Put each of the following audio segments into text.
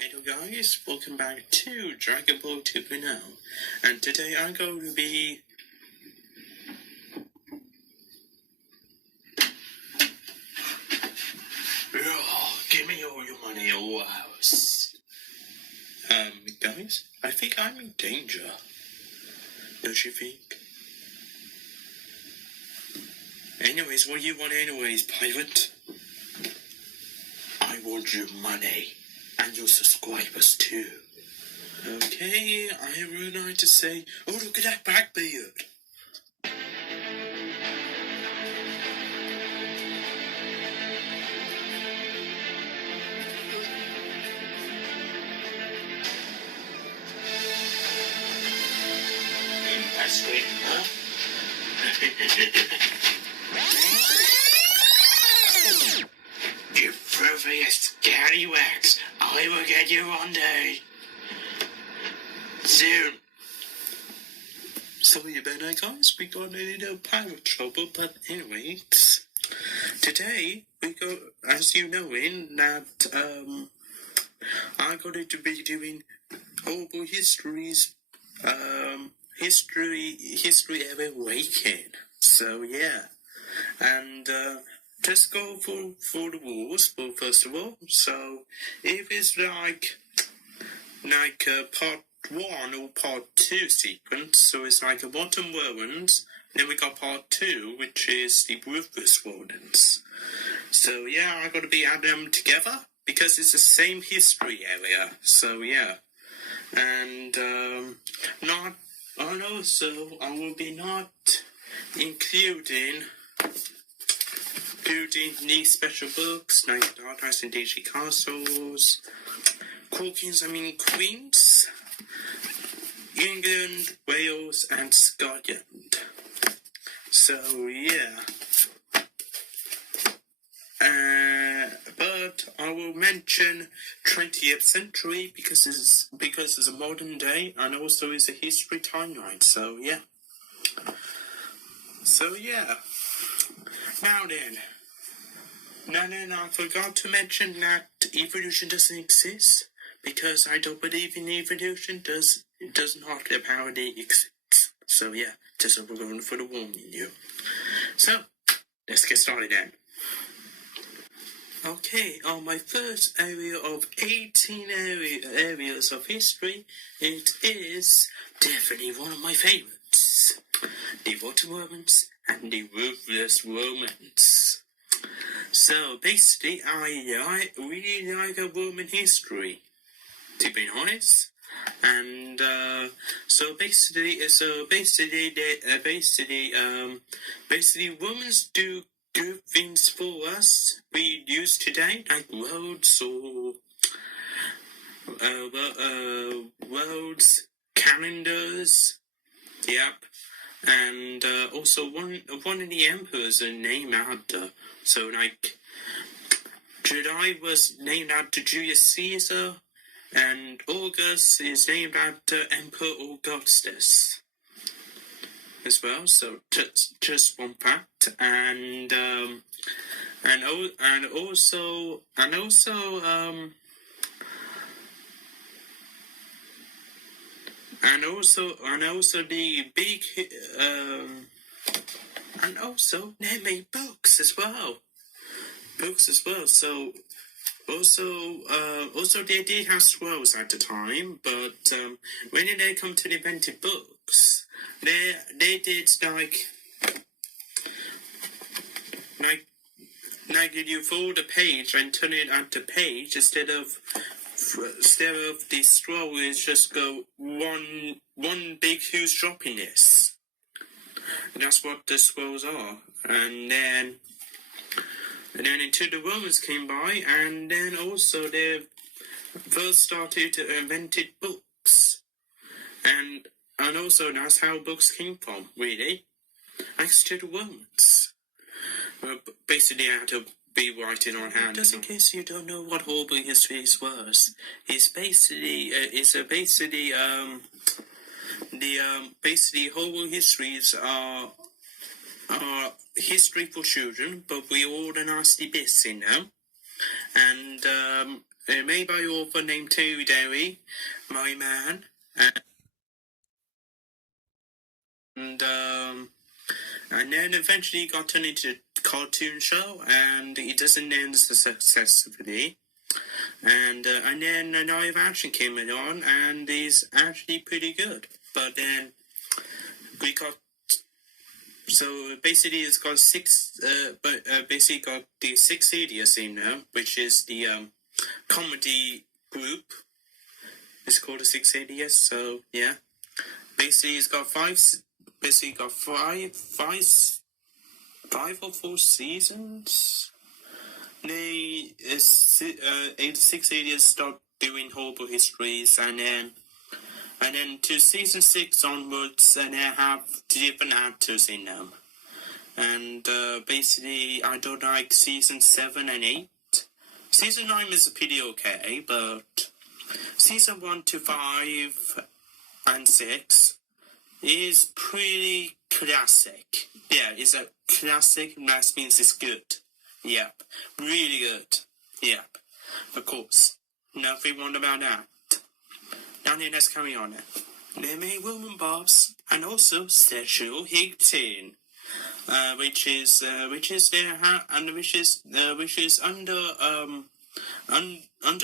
Hello guys, welcome back to Dragon Ball 2.0, and today I'm going to be give me all your money or else. Guys, I think I'm in danger. Don't you think? Anyways, what do you want anyways, pirate? I want your money. And your subscribers too. Okay, I have a right to say, oh look at that back beard. That's great, huh? You frivolous scallywags, I will get you one day. Soon. Sorry about that, guys. We got a little pirate trouble, but anyways, today we go, as you know, in that I'm going to be doing horrible histories, history ever Raking. So yeah, and let's go for the rules. Well, first of all, so if it's like part 1 or part 2 sequence, so it's like a bottom rodents, then we got part 2, which is the ruthless rodents. So yeah, I gotta be adding them together because it's the same history area. So yeah, and also I will be not including these special books like Dark Knights and DG Castles, Queens, England, Wales, and Scotland. So yeah, but I will mention 20th century because it's a modern day and also is a history timeline. So yeah. Now then. No, I forgot to mention that evolution doesn't exist because I don't believe in evolution. It does not apparently exist. So yeah, just we're going for the warning you. So let's get started then. Okay, on my first area of 18 areas of history, it is definitely one of my favorites. The Water Romans and the Ruthless Romans. So basically, I really like a Roman history, to be honest. And basically, Romans do good things for us. We use today like roads or roads, calendars. Yep. And also one of the emperors are named after. So like July was named after Julius Caesar, and August is named after Emperor Augustus as well. So just one fact, and also the big and also they made books as well. So also they did have scrolls at the time, but when they come to the invented books, they did like you fold the page and turn it onto page instead of the scroll is just go one big huge droppiness. And that's what the scrolls are. And then until the Romans came by, and then also they first started to invented books. And also that's how books came from, really. Thanks to the Romans. Basically I had to be writing on hand. Just in case you don't know what horrible history was, basically horrible histories are history for children, but we all the nasty bits in them, and made by an author named Terry Derry, my man, and then eventually got turned into a cartoon show, and it doesn't end successfully. And then a live action came on, and it's actually pretty good. But then we got, so basically it's got basically got the 6 Idiots in now, which is the comedy group. It's called the 6 Idiots. So yeah, basically it's got five or 4 seasons. The 6 Idiots start doing horrible histories, and then to season 6 onwards, and they have different actors in them. And basically, I don't like season 7 and 8. Season 9 is pretty okay, but season 1 to 5 and 6 is pretty classic. Yeah, it's a classic, that means it's good. Yep, really good. Yep, of course. Nothing wrong about that. Now then, let's carry on. They made woman bobs and also sexual heating, which is under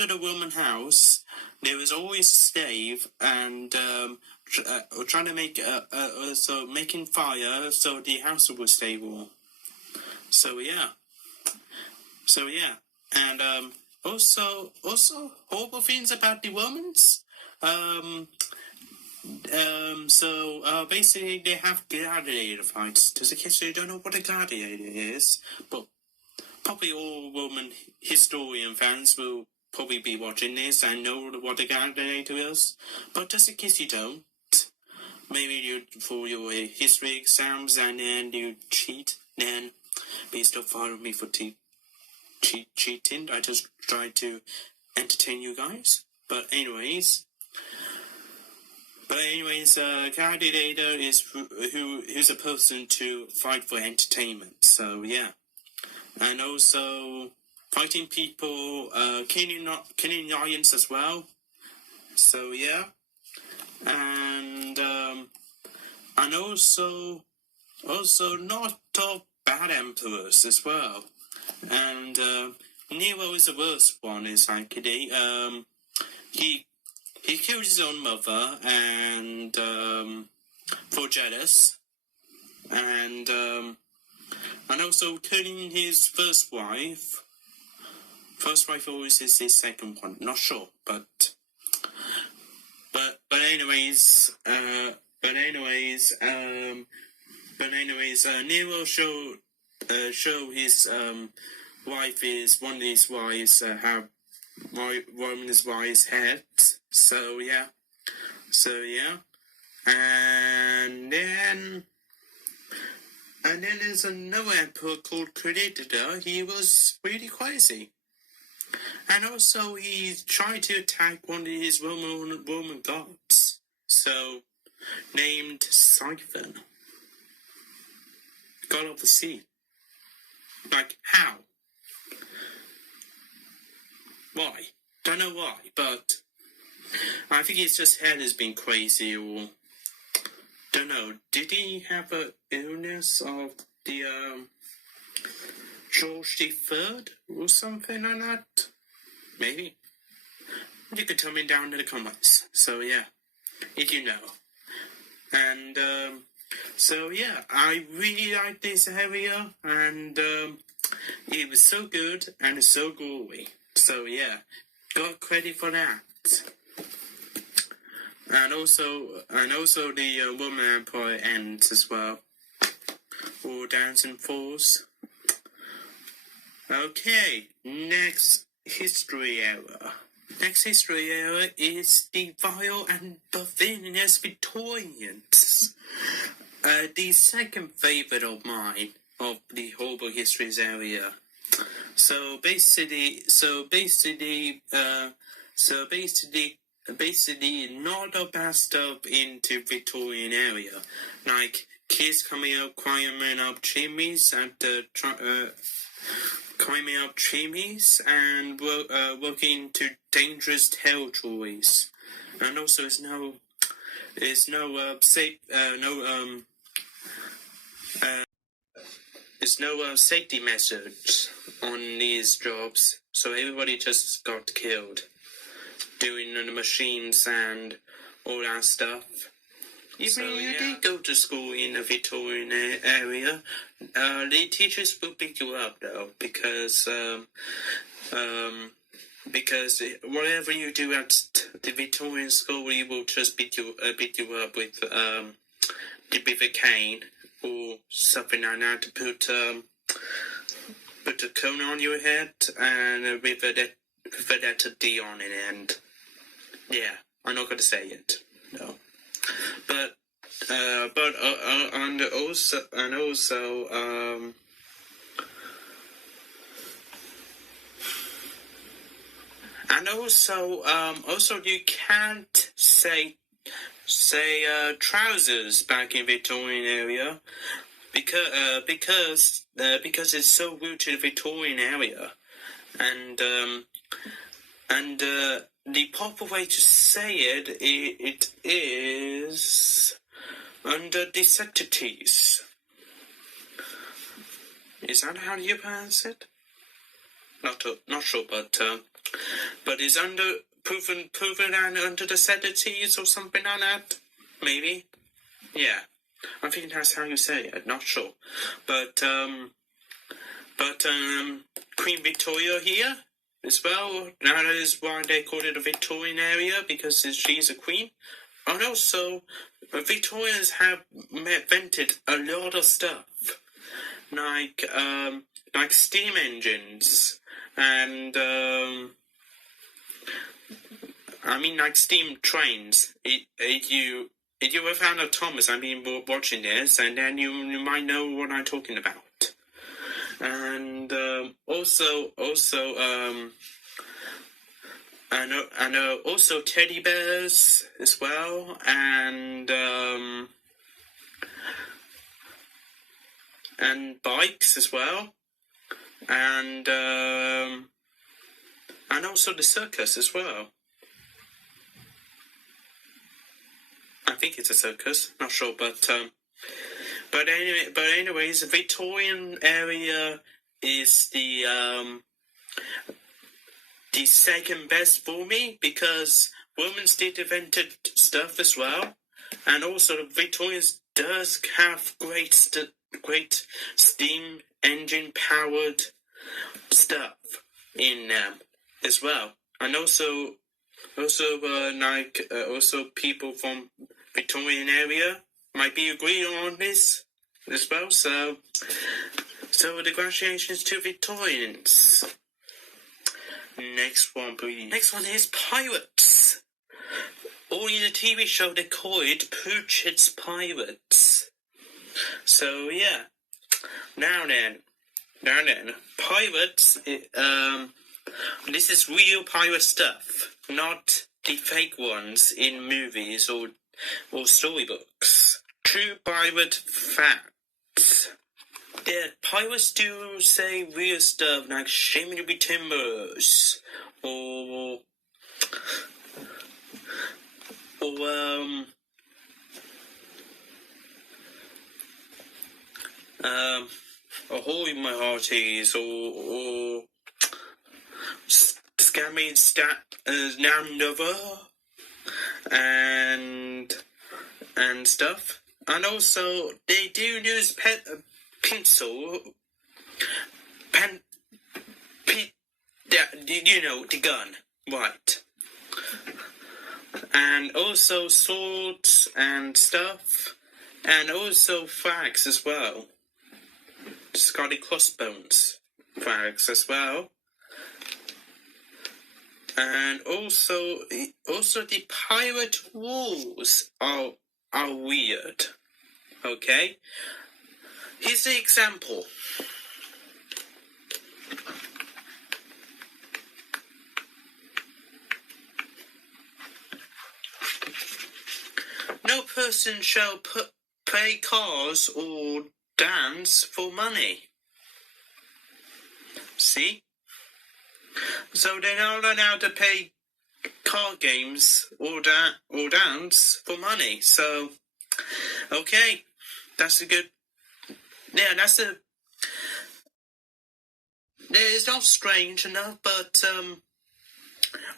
the woman house. There was always a slave and trying to make so making fire so the house would stay warm. So yeah, and also horrible things about the Romans. So basically they have gladiator fights. Just in case you don't know what a gladiator is, but probably all Roman historian fans will probably be watching this and know what a gladiator is. But just in case you don't, maybe you for your history exams and then you cheat, then please don't follow me for cheating. I just try to entertain you guys. But anyways, gladiator is who's a person to fight for entertainment. So yeah, and also fighting people, killing lions as well. So yeah, and also not all bad emperors as well. And Nero is the worst one. Is actually he killed his own mother and for jealous, and also killing his first wife. First wife always is his second one. Not sure, but anyways, Nero show his wife is one of his wives have Roman's wife's head. So yeah, and then there's another emperor called Predator. He was really crazy, and also he tried to attack one of his Roman gods, so named Siphon, god of the sea. Like how? Why? Don't know why, but I think his just head has been crazy, or don't know. Did he have an illness of the George III or something like that? Maybe. You could tell me down in the comments. So yeah, if you know. And so yeah, I really like this area, and it was so good and so gory. So yeah, got credit for that. And also the Roman Empire ends as well. All downs and falls. Okay, next history era. Next history era is the vile and villainous Victorians. The second favorite of mine of the horrible histories area. So basically, not the best stuff into Victorian area, like kids coming up, climbing up chimneys, and climbing up chimneys and walking into dangerous territories. And also, there's no safety measures on these jobs, so everybody just got killed doing the machines and all that stuff. Even if you did go to school in the Victorian area, the teachers will pick you up though, because whatever you do at the Victorian school, we will just beat you up with a cane or something like that to put a cone on your head and with a letter D on it, and yeah, I'm not going to say it, no. But also you can't say trousers back in Victorian area because it's so rude to the Victorian area, and the proper way to say it is under necessities. Is that how you pronounce it? Not sure, but it's under proven and under necessities or something like that. Maybe. Yeah, I think that's how you say it. Not sure, but Queen Victoria here as well. That is why they call it a Victorian area, because she's a queen. And also, Victorians have invented a lot of stuff, like steam engines, and like steam trains. If you were found at Thomas, I've been watching this, and then you might know what I'm talking about. And also teddy bears as well, and bikes as well, and also the circus as well. I think it's a circus, not sure, but anyways, the Victorian area is the second best for me, because Romans did invented stuff as well, and also the Victorians does have great steam engine powered stuff in them as well, and also people from Victorian area might be agreeing on this as well. So congratulations to Victorians. Next one, please. Next one is pirates. Or in the TV show, they call it Pooch's Pirates. So yeah. Now then, pirates. This is real pirate stuff, not the fake ones in movies or storybooks. True pirate facts. Yeah, pirates do say real stuff like shimmy timbers, or ahoy my hearties, or scammy Namnova, and stuff. And also, they do use pencil, the gun, right? And also swords and stuff, and also flags as well. Scotty crossbones flags as well. And also the pirate walls are weird. Okay? Here's the example. No person shall play cards or dance for money. See? So they now learn how to play card games or dance for money. So, okay, that's a good. Yeah, that's a. It's not strange enough, but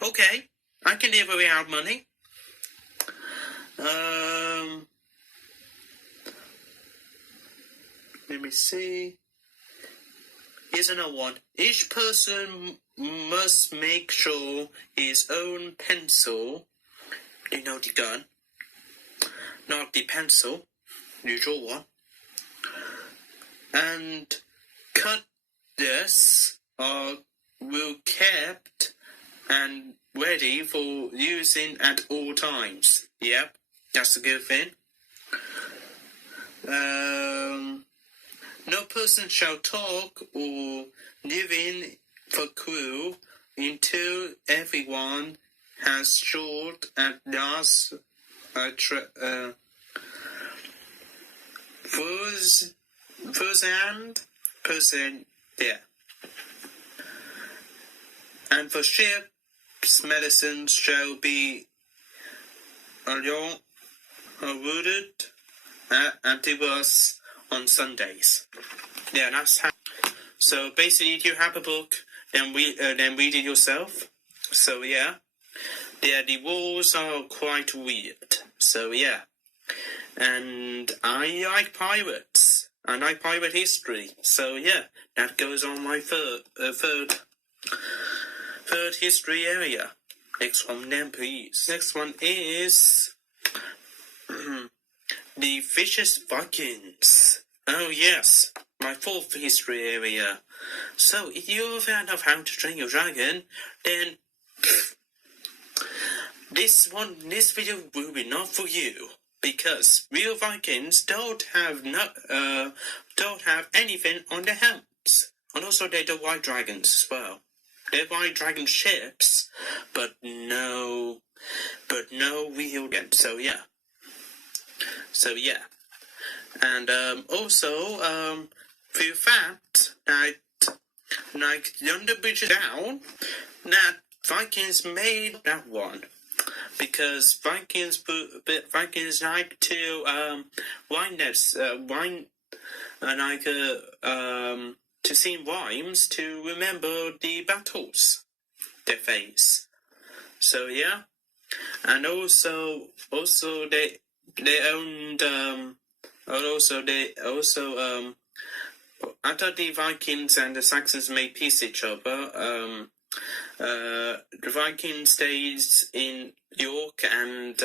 okay, I can live without money. Let me see. Here's another one. Each person must make sure his own pencil, you know, the gun, not the pencil, usual one, and cut this will kept and ready for using at all times. Yep, that's a good thing. No person shall talk or live in the crew until everyone has short and last person there. And for ship's medicines shall be awarded and to us on Sundays. Yeah, that's how. So basically, if you have a book, then read it yourself. So yeah, the rules are quite weird. So yeah, and I like pirates. I like pirate history. So yeah, that goes on my third history area. Next one, then please. Next one is the vicious Vikings. Oh yes, my fourth history area. So if you're a fan of How to Train Your Dragon, then this video will be not for you, because real Vikings don't have anything on their helmets, and also they're the white dragons as well. They're white dragon ships, but no real dragons. So yeah. And also, for fact that like Yonder Bridge is down, that Vikings made that one, because Vikings like to to sing rhymes to remember the battles they face. So yeah, and also they owned after the Vikings and the Saxons made peace with each other, the Vikings stayed in York and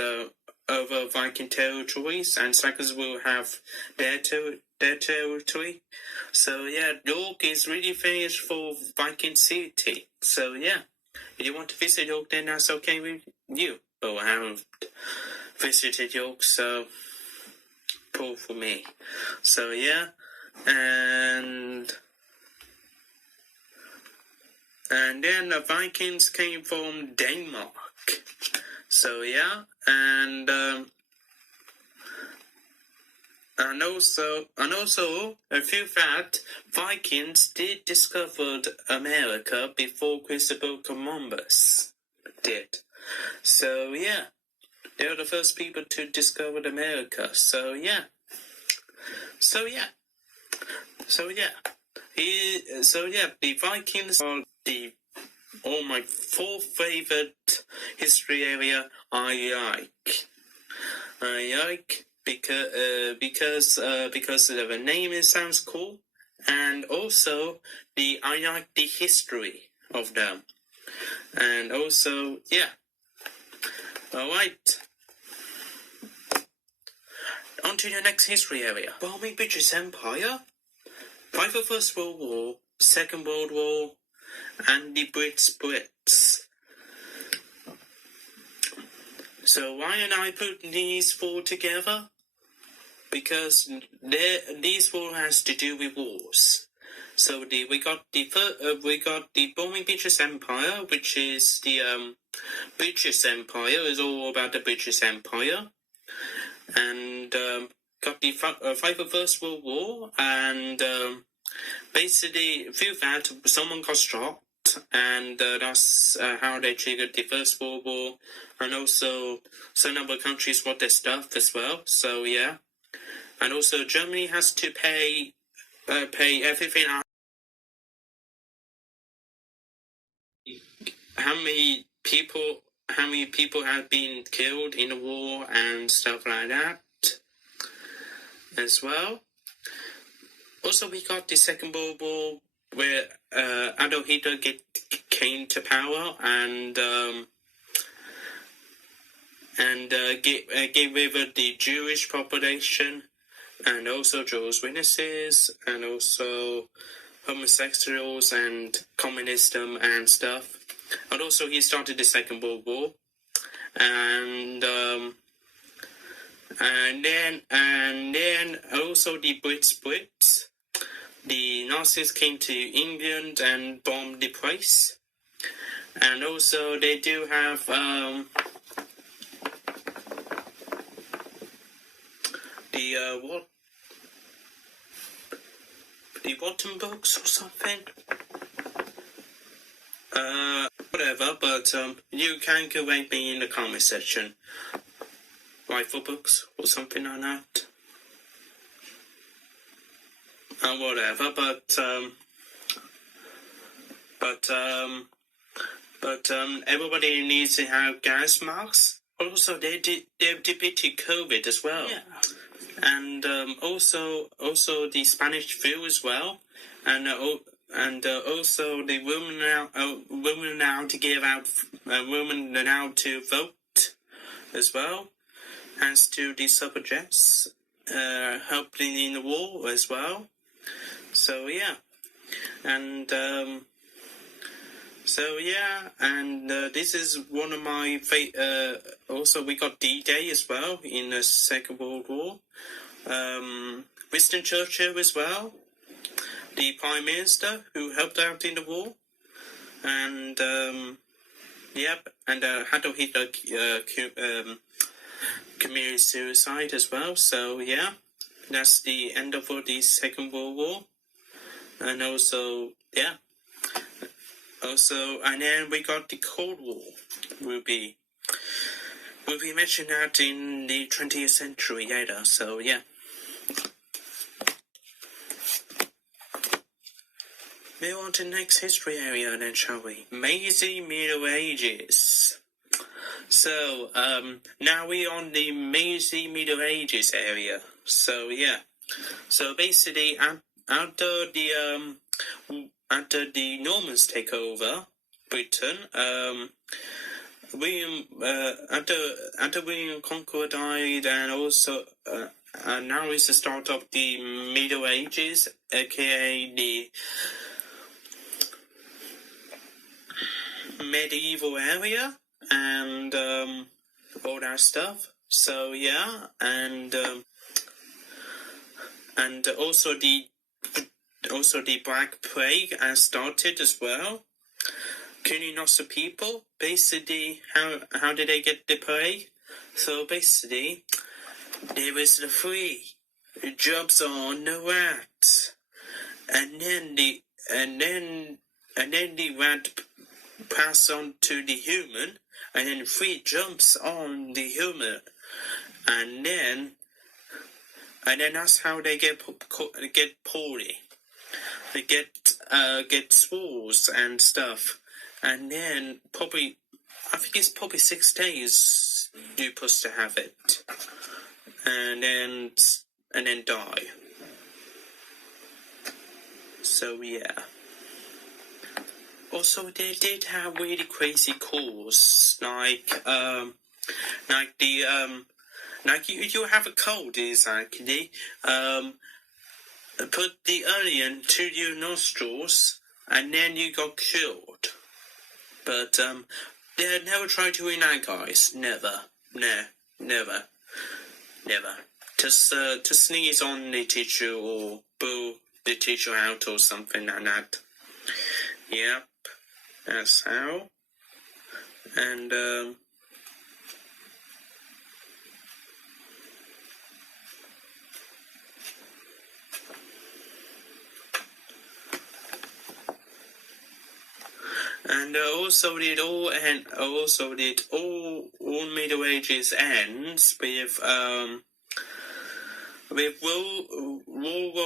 over Viking territories, and Saxons will have their territory. So yeah, York is really famous for Viking city. So yeah, if you want to visit York, then that's okay with you. But I haven't visited York, so poor for me. So yeah, and then the Vikings came from Denmark. So yeah, and also a few fact, Vikings did discover America before Christopher Columbus did. So yeah, they were the first people to discover America. So yeah. The Vikings are my fourth favorite history area. I like because the name sounds cool, and also I like the history of them, and also yeah. All right. On to the next history area. Bombing British Empire, fight the First World War, Second World War, and the Brits. So why don't I put these four together? Because these four has to do with wars. So we got the Bombing British Empire, which is the British Empire. Is all about the British Empire. And got the fight for First World War, and basically, through that, someone got shot, and that's how they triggered the First World War, and also some other countries got their stuff as well. So yeah, and also Germany has to pay everything out. How many people have been killed in the war and stuff like that as well. Also, we got the Second World War where Adolf Hitler came to power and gave over the Jewish population and also Jehovah's Witnesses and also homosexuals and communism and stuff. And also he started the Second World War. And then also the Brits. The Nazis came to England and bombed the place. And also they do have the Wattenbergs or something. Whatever, but you can correct me in the comment section. Rifle books or something like that. Whatever, but everybody needs to have gas masks. Also, they've depicted COVID as well. Yeah. And also the Spanish flu as well, and also the women now to give out women now to vote as well, as to the suffragettes helping in the war as well. So yeah, and this is one of my also we got D-Day as well in the Second World War. Winston Churchill as well, the Prime Minister who helped out in the war, and Adolf Hitler committed suicide as well. So yeah, that's the end of the Second World War, and also and then we got the Cold War. Will be mentioned that in the 20th century later. So yeah. Move on to the next history area then, shall we? Meiji Middle Ages. So, now we're on the Meiji Middle Ages area. So, yeah. So, basically, after the Normans take over Britain, after William Conqueror died, and also, now is the start of the Middle Ages, aka the medieval area and all that stuff. So yeah, and also the Black Plague has started as well, killing lots of people. Basically, how did they get the plague? So basically, there was the flea. It jumps on the rat, and then the rat pass on to the human, and then flea jumps on the human, and then that's how they get poorly. They get sores and stuff, and then probably I think it's probably 6 days you're supposed to have it, and then die. So yeah. Also, they did have really crazy calls, like you have a cold, exactly. Put the onion to your nostrils, and then you got killed. But they never tried doing that, guys. Never. To sneeze on the teacher or boo the teacher out or something like that. Yep, that's how. And And also did all Middle Ages ends with War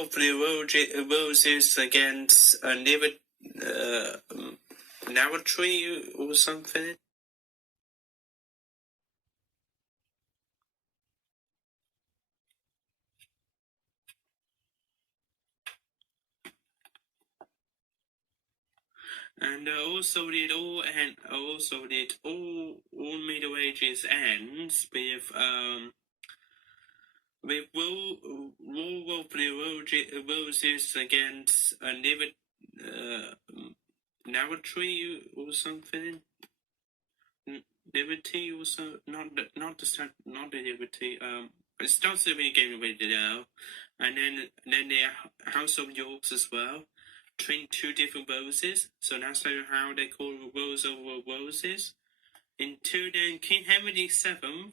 of the Roses against Navatory or something. And also did all Middle Ages ends with War of the Roses against Navatory or something. Liberty also not the Liberty. It starts the beginning with the L, and then the House of Yorks as well. Between two different roses, so that's how they call Rose over Roses. Until then, King Henry VII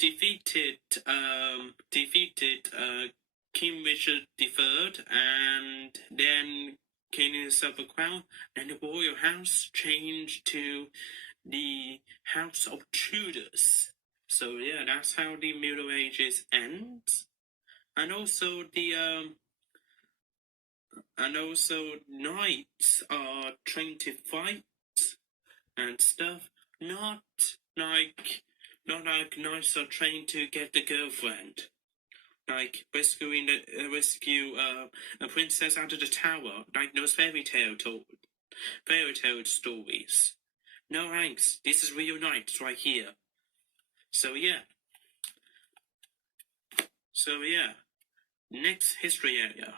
defeated King Richard III, and then King himself a crown, and the royal house changed to the House of Tudors. So yeah, that's how the Middle Ages ends. And also knights are trained to fight and stuff. Not like knights are trained to get the girlfriend. Like rescue a princess out of the tower, like those fairy tale stories. No thanks. This is real knights right here. So yeah. Next history area.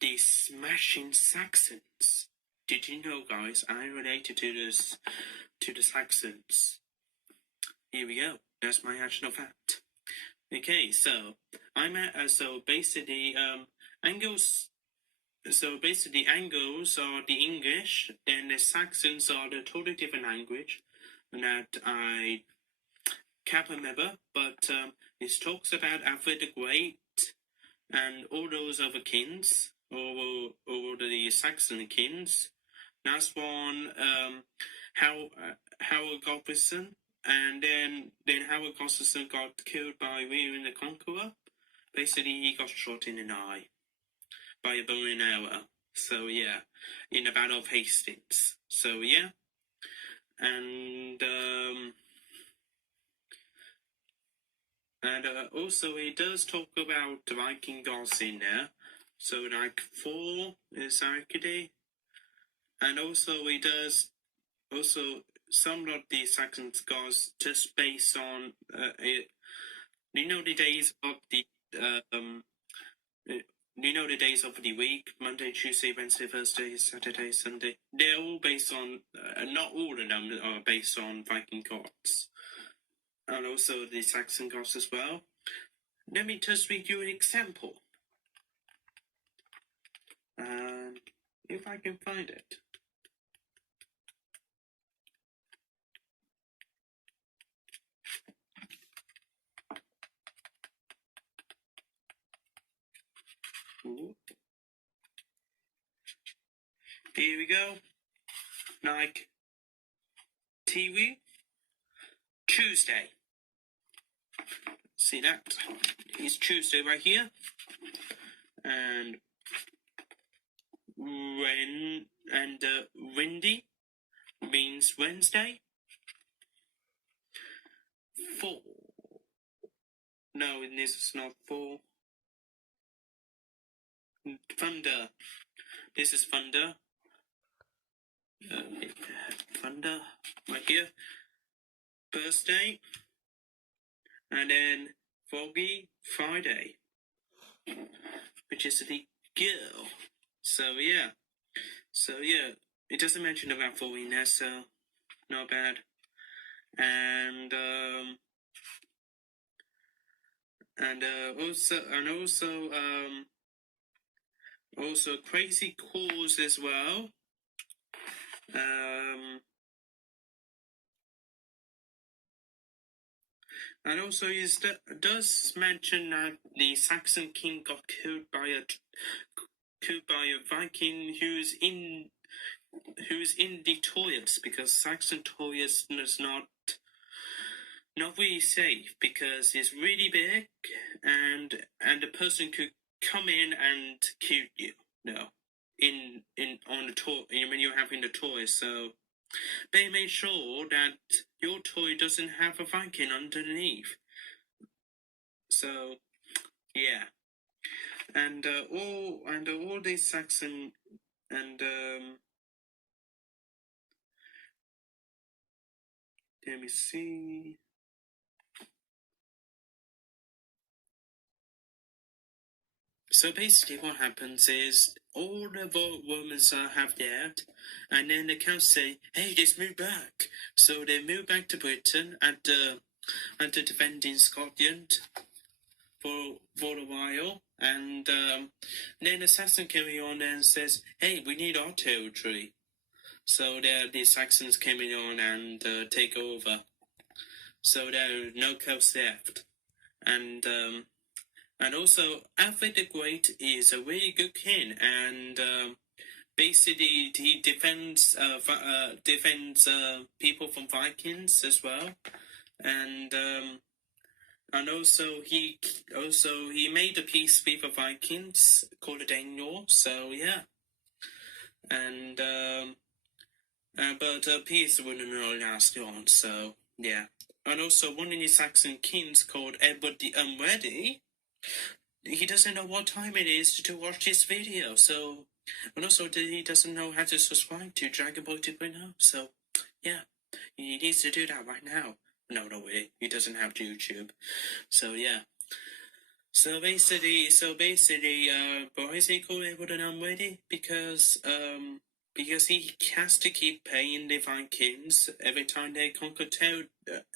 The Smashing Saxons. Did you know, guys? I'm related to the Saxons. Here we go. That's my actual fact. Okay, so Angles. So basically, Angles are the English, then the Saxons are the totally different language that I can't remember, but it talks about Alfred the Great and all those other kings, or the Saxon kings. That's one, Howard Gobson, and then Howard Gobson got killed by William the Conqueror. Basically, he got shot in the eye by a bow and arrow. So yeah, in the Battle of Hastings. So yeah, and also it does talk about the Viking gods in there. So like Thor is Arcady, and also it does some of the Saxon gods just based on it. The days of the the days of the week: Monday, Tuesday, Wednesday, Thursday, Saturday, Sunday. They're all based on, not all of them are based on Viking gods, and also the Saxon gods as well. Let me just read you an example, if I can find it. Ooh. Here we go. Like TV, Tuesday. See that? It's Tuesday right here. And windy means Wednesday. Fall. No, this is not fall. Thunder. This is thunder. Thunder right here. Thursday. And then foggy Friday, which is the girl. So yeah, it doesn't mention about fall in there, so not bad. And also crazy calls as well. And also, it does mention that the Saxon king got killed by a Viking who's in the toilets, because Saxon toilets is not really safe because it's really big, and the person could come in and kill you. No, in on the toy when you're having the toy. So they made sure that your toy doesn't have a Viking underneath. So yeah, and all these Saxon and let me see. So basically, what happens is all the women have that, and then the count say, "Hey, let's move back." So they move back to Britain and to defending Scotland for a while, and then the Saxon carry on and says, "Hey, we need our territory." So the Saxons coming on and take over. So there are no coast left, and also Alfred the Great is a really good king, and basically he defends people from Vikings as well, and he made a peace with the Vikings called the Danelaw. So yeah, and but peace wouldn't really last long. So yeah, and also one of the Saxon kings called Edward the Unready. He doesn't know what time it is to watch this video. So, and also he doesn't know how to subscribe to Dragon Ball 2.0. So yeah, he needs to do that right now. No way, he doesn't have YouTube. So yeah. So basically, why is he called Edward and Unready? Because he has to keep paying the Vikings every time they conquered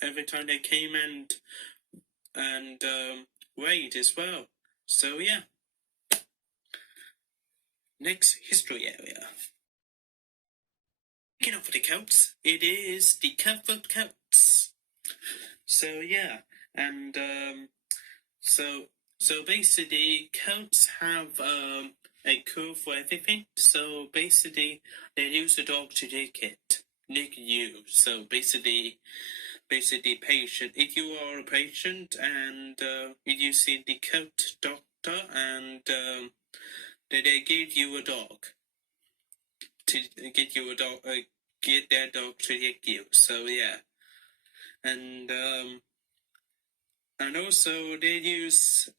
every time they came and raid as well. So yeah. Next history area. Speaking of the Celts, it is the Celtic Celts. So yeah, and so basically, Celts have a cure for everything. So basically, they use a dog to lick you. So basically, patient. If you are a patient and you see the Celt doctor and they give you a dog to get you a dog, get their dog to lick you. So yeah, and also they use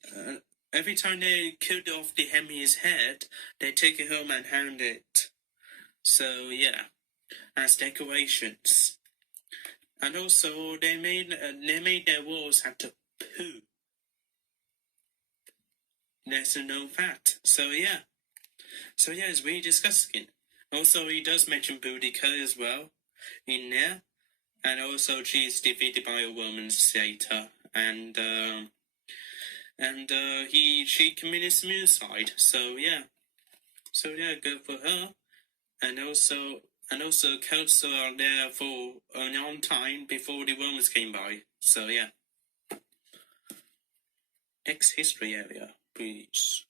every time they killed off the enemy's head, they take it home and hang it. So yeah, as decorations. And also they made their walls have to poo. There's no fat. So yeah. So yeah, it's really disgusting. Also, he does mention Boudica as well in there, and also she's defeated by a woman later, and she committed suicide. So yeah, good for her. And also Celts are there for a long time before the Romans came by. So yeah. Next history area, please.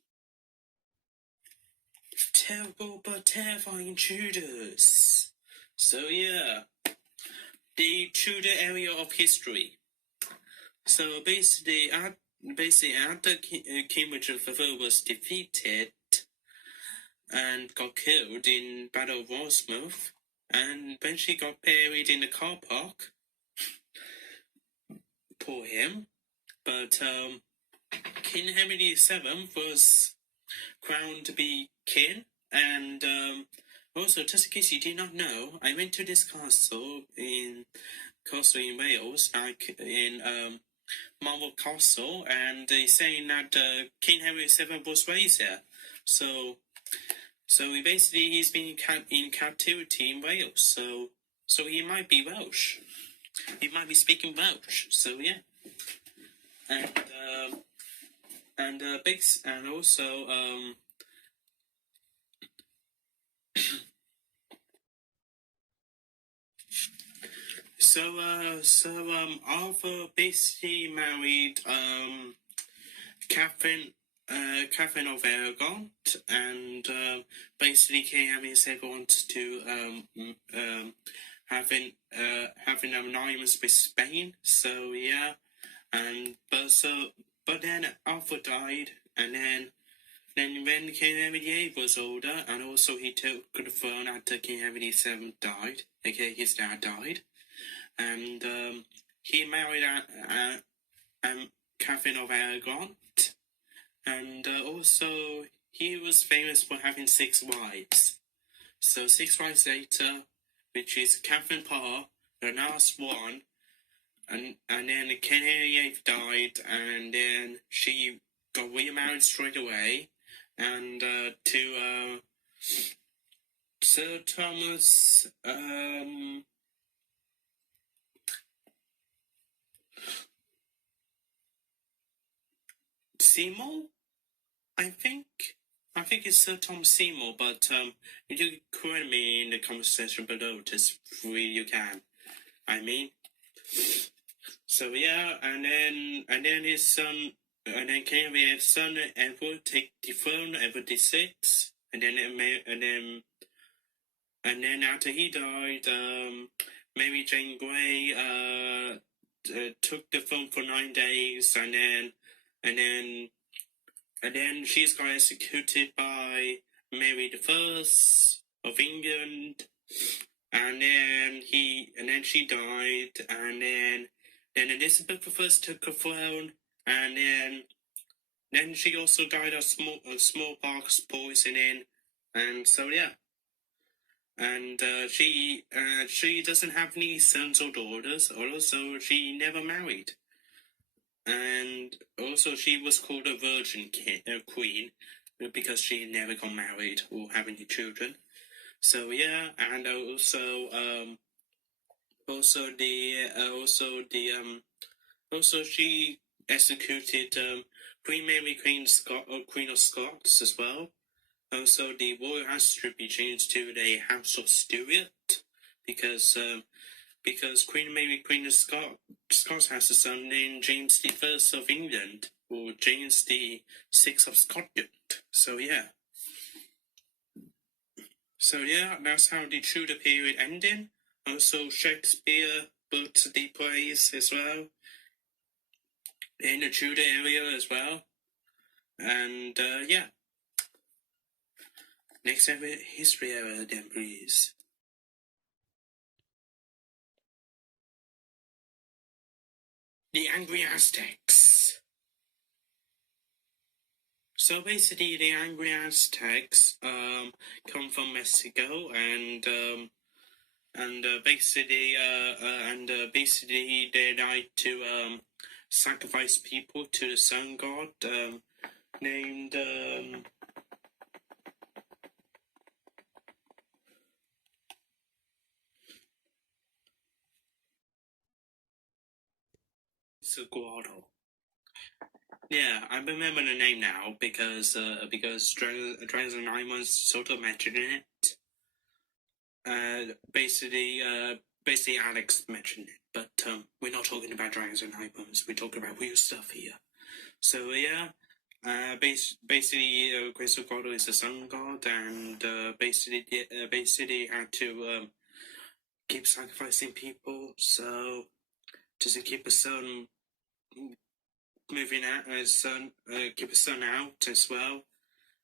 Terrible but terrifying Tudors. So yeah, the Tudor area of history. So basically, after King Richard III was defeated and got killed in Battle of Portsmouth, and eventually got buried in the car park. Poor him. But King Henry VII was crowned to be king, and also, just in case you did not know, I went to this castle in Wales, like in Marble Castle, and they're saying that King Henry VII was raised there. So he's been in captivity in Wales. So he might be Welsh. He might be speaking Welsh. So yeah, and also Arthur basically married Catherine Catherine of Aragon, and basically King Henry II wanted to having an alliance with Spain. So yeah, but then Arthur died, and then when King Henry VIII was older, and also he took the throne after King Henry VII died, aka his dad died, and he married Catherine of Aragon, and also he was famous for having 6 wives. So 6 wives later, which is Catherine Parr, the last one, and then King Henry VIII died, and then she got remarried straight away, and to Sir Thomas Seymour, I think it's Sir Thomas Seymour, but you can correct me in the comment section below, just free you can. I mean, so yeah, and then his son, and then King Henry's son Edward take the throne, Edward VI, and then after he died, Mary Jane Grey took the throne for 9 days, and then she's got executed by Mary I of England, and then she died, and then Elizabeth I took the throne, and then she also died of smallpox poisoning, and so yeah. And she doesn't have any sons or daughters. Also, she never married. And also, she was called a virgin queen because she never got married or have any children. So yeah, and also she executed Queen Mary, Queen of Scots as well. Also, the royal house should be changed to the House of Stuart because Queen Mary, Queen of Scots has a son named James I of England, or James VI of Scotland. So yeah, that's how the Tudor period ended. Also, Shakespeare booked the plays as well in the Tudor area as well, and yeah. Next history era then, please. The Angry Aztecs. So basically, the Angry Aztecs come from Mexico, and basically they like to sacrifice people to the sun god named Saguaro. Yeah, I remember the name now because Dragons and Diamonds sort of mentioned it. Basically Alex mentioned it, but we're not talking about Dragons and Diamonds. We're talking about real stuff here. So yeah, basically Crystal God is a sun god, and basically had to keep sacrificing people, so just to keep the sun moving out, keep the sun out as well.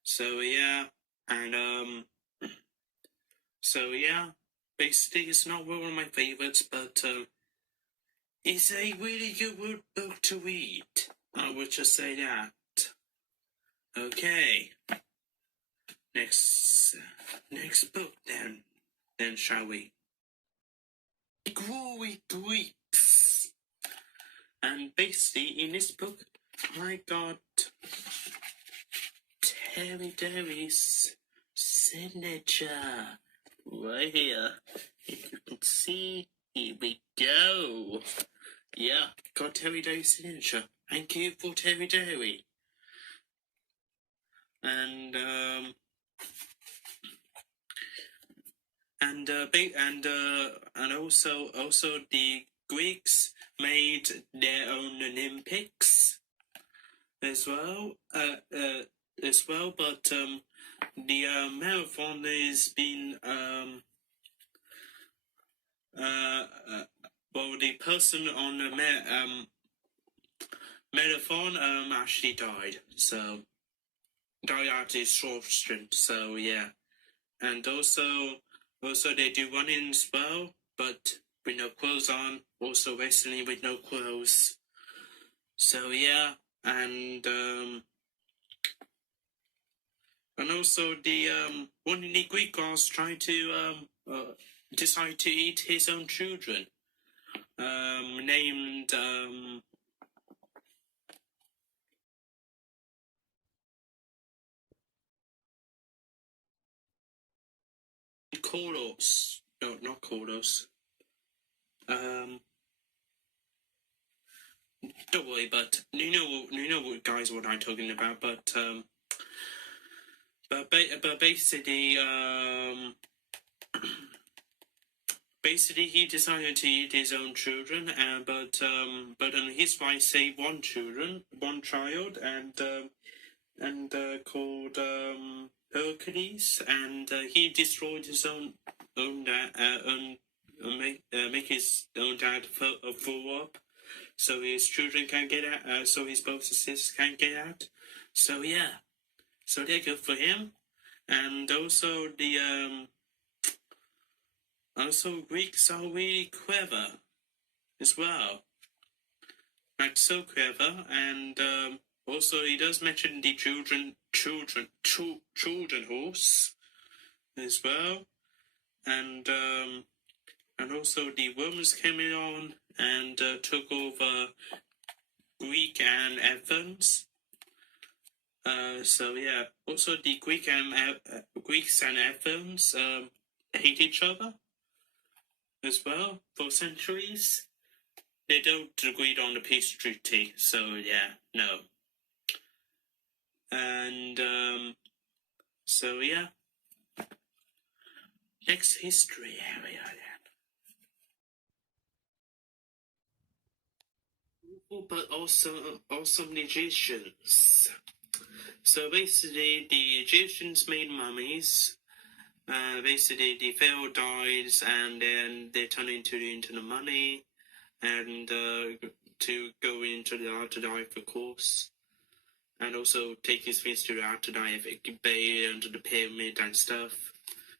So yeah, and basically it's not one of my favorites, but it's a really good book to read. I would just say that. Okay. Next book then shall we? Glory Greeks. And basically in this book I got Terry Derry's signature right here. If you can see, here we go. Yeah, got Terry Derry's signature. Thank you for Terry Derry. And also the Greeks made their own Olympics as well. But the marathon has been the person on the marathon actually died. So died at exhaustion. So yeah, and also they do running as well, but with no clothes on. Also wrestling with no clothes. So yeah, and also the one of the Greek gods tried to decide to eat his own children, named Kolos. No, not Kolos. Don't worry, but you know what guys what I'm talking about. But basically basically he decided to eat his own children, but his wife saved one child, and called Hercules, and he destroyed his own dad, make his own dad throw up, so his children can't get out, so his both sisters can't get out. So yeah, so they're good for him, and also the also Greeks are really clever as well, like so clever, and also he does mention the children horse as well, and also the Romans came on and took over Greek and Athens. So yeah, also the Greeks and Athens hate each other as well for centuries. They don't agree on the peace treaty, so yeah, no. And so yeah, next history area then. But also magicians. So basically, the Egyptians made mummies. Basically, the pharaoh dies, and then they turn into the money, and to go into the afterlife, of course, and also take his things to the afterlife, bay under the pyramid and stuff.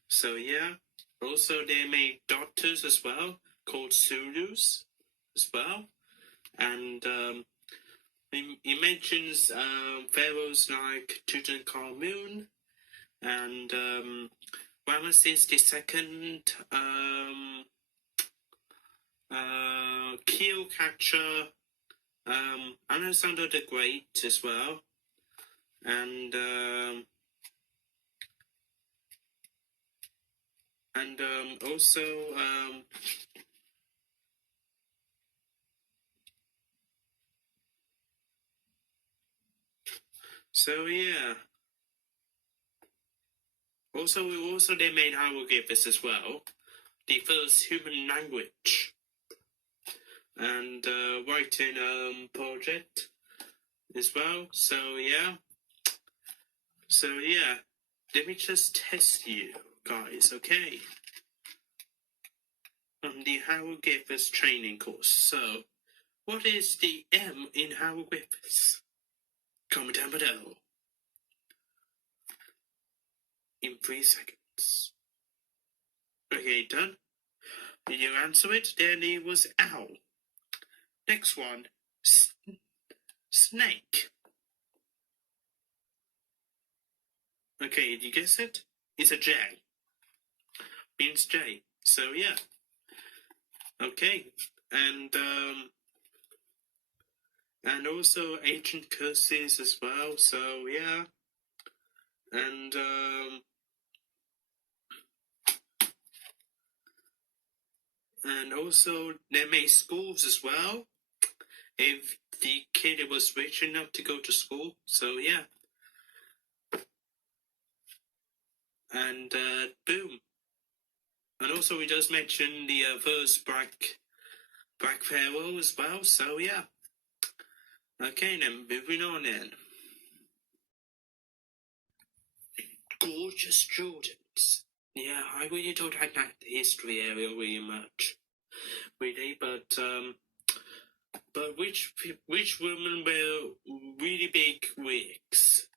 So yeah. Also, they made doctors as well, called Zulus as well, and he mentions pharaohs like Tutankhamun and Ramesses II, Cleopatra, Alexander the Great as well, and also so yeah. Also they made hieroglyphs as well, the first human language, and writing project as well. So yeah, let me just test you guys, okay? On the hieroglyphs training course. So, what is the M in hieroglyphs? Comment down below. In 3 seconds. Okay, done. Did you answer it? Then it was owl. Next one, snake. Okay, did you guess it? It's a J. Means J. So yeah. Okay, and also ancient curses as well. So yeah, and also they made schools as well, if the kid was rich enough to go to school. So yeah, and boom. and also it does mention the first black pharaoh as well. So yeah. Okay, then moving on then. Gorgeous Jordans. Yeah, I really don't like that history area really much, really. But which women wear really big wigs?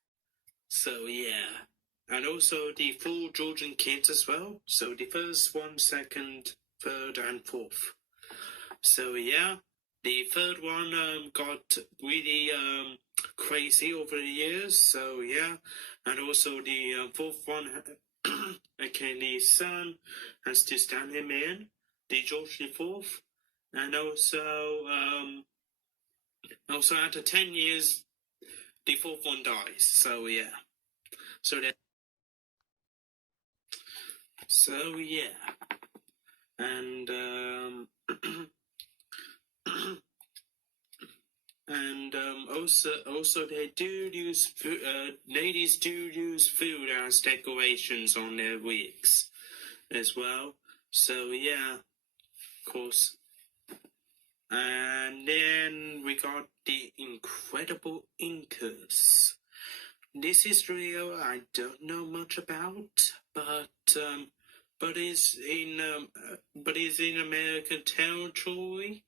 So yeah, and also the 4 Georgian kids as well. So the first one, second, third, and fourth. So yeah, the third one got really crazy over the years. So yeah, and also the fourth one, okay, the son has to stand him in, the George the Fourth, and also after 10 years, the fourth one dies. So yeah, so that. So yeah, and and also they do use ladies do use food as decorations on their wigs as well. So yeah, of course. And then we got the incredible Incas. This history I don't know much about, but is in American territory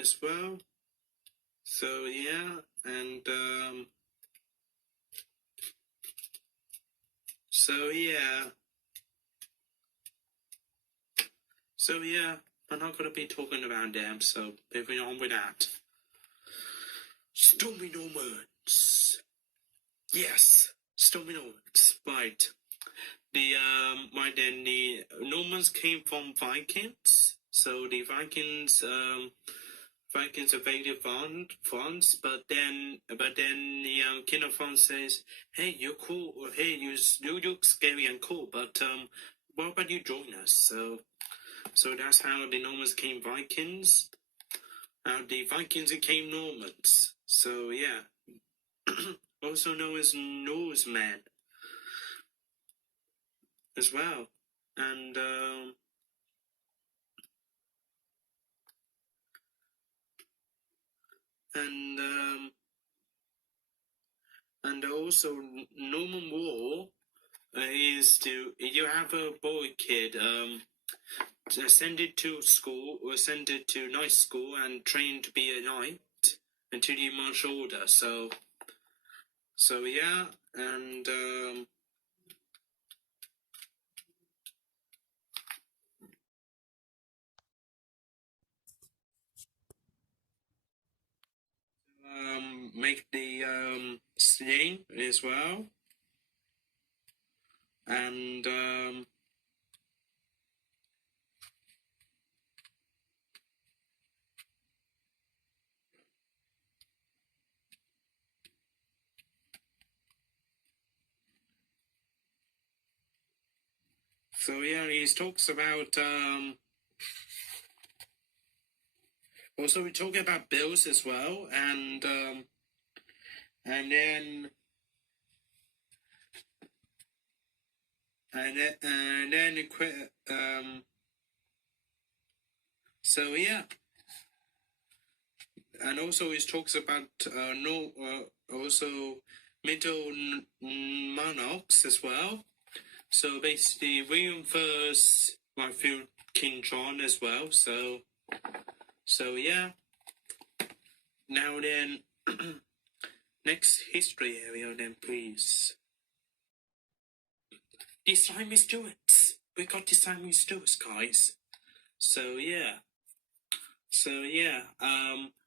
as well. So yeah, and so yeah, I'm not gonna be talking about them. So moving on with that. Stormy Normans. Yes, Stormy Normans. Right. The Normans came from Vikings. So the Vikings invaded France, but then the King of France says, "Hey, you're cool. Hey, you look scary and cool, but what about you join us?" So that's how the Normans became Vikings. The Vikings became Normans. So yeah, also known as Norsemen as well, and and um, and also Norman War is to you have a boy kid send it to school or send it to night school and train to be a knight until you march order. So yeah, and make the sling as well, and so yeah, he talks about also we talk about bills as well, and then and then so yeah, and also it talks about no also middle monarchs as well. So basically, William first, I feel King John as well. So yeah. Now then, next history area then, please. The Simon Stewarts. We got the Simon Stewarts, guys. So yeah.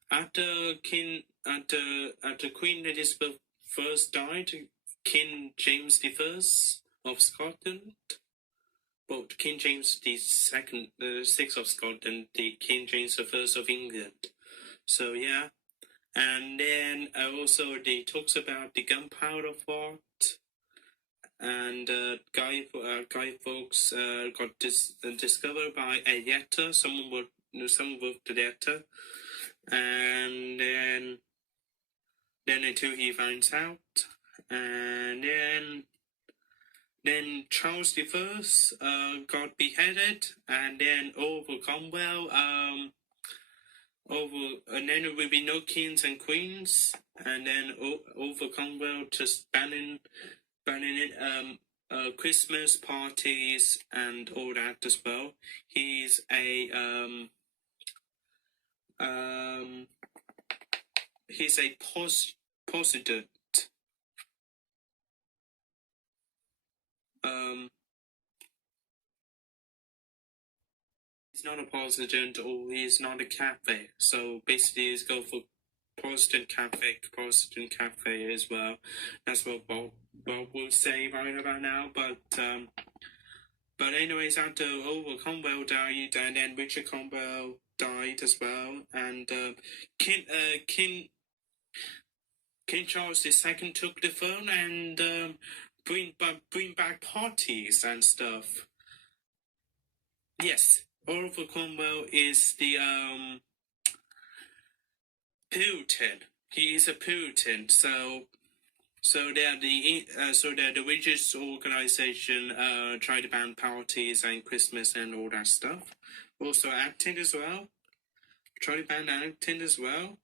After Queen Elizabeth first died, King James the First of Scotland, but King James the Second, Sixth of Scotland, the King James the First of England. So yeah, and then also they talks about the gunpowder fort, and Guy Fawkes got discovered by a letter. Someone wrote the letter, and then until he finds out, and Then Charles I got beheaded, and then Oliver Cromwell and then there will be no kings and queens, and then Oliver Cromwell just banning it Christmas parties and all that as well. He's a president. He's not a president, or he's not a Catholic. So basically, he's go for Protestant Catholic as well. That's what Bob will say right about now. But anyways, after Oliver Cromwell died, and then Richard Cromwell died as well, and King Charles II took the throne and bring back parties and stuff. Yes, Oliver Cromwell is the Puritan. He is a Puritan, so they're the religious organization try to ban parties and Christmas and all that stuff. Also acting as well. Try to ban acting as well.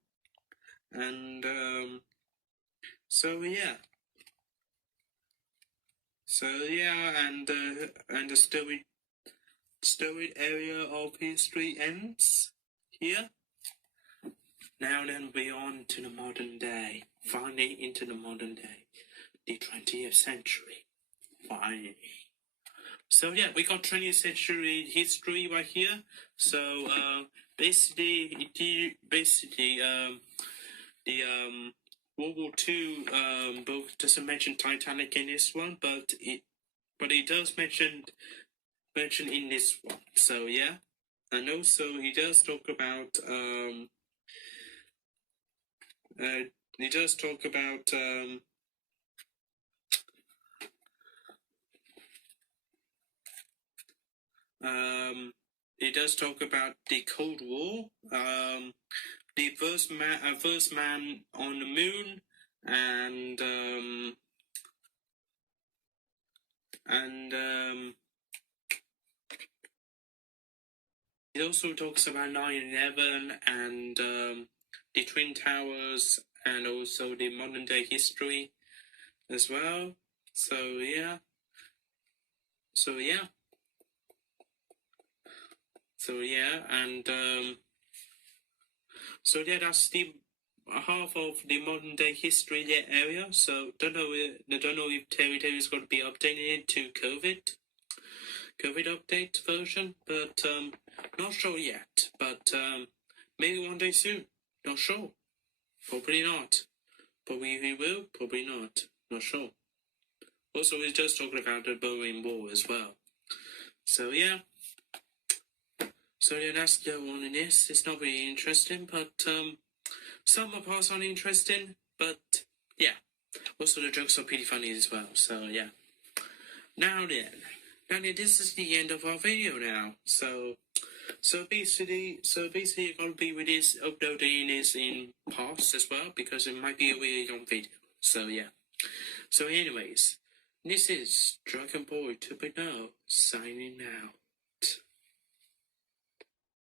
And so yeah. And the storied area of history ends here. Now then, we're on to the modern day. Finally into the modern day. The 20th century. Finally. So yeah, we got 20th century history right here. So basically the World War II book doesn't mention Titanic in this one, but it does mention in this one. So yeah, and also he does talk about it does talk about the Cold War, the first man on the moon, and it also talks about 9/11 and the Twin Towers, and also the modern day history as well. So yeah, and that's the half of the modern day history area. So don't know if Terry is going to be updating it to COVID update version, but not sure yet. But maybe one day soon. Not sure. Probably not. Probably we will. Probably not. Not sure. Also, we're just talking about the Berlin Wall as well. So yeah. That's the one in this. It's not really interesting, but some of parts aren't interesting. But yeah. Also, the jokes are pretty funny as well. So yeah. Now then, this is the end of our video now. So basically, you're gonna be with this uploading this in parts as well, because it might be a really long video. So yeah. So anyways, this is Dragon Boy 2.0 signing out.